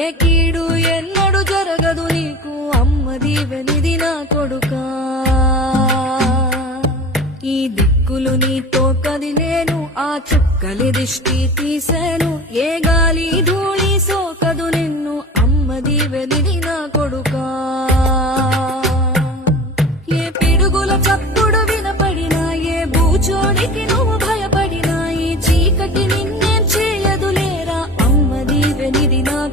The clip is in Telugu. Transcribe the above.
ఏ కీడు ఎన్నడు జరగదు నీకు అమ్మ దీవెనిది నా కొడుకా ఈ దిక్కులు నీతో కదిలేను ఆ చుక్కలి దిష్టి తీసేను ఏ గాలి ధూళి సోకదు నిన్ను అమ్మ దీవెనిది నా కొడుకా ఏ పిడుగుల చప్పుడు వినపడినా ఏ బూచోడికి నువ్వు భయపడినా ఈ చీకటి నిన్నేం చేయదులేరా అమ్మ దీవెనిది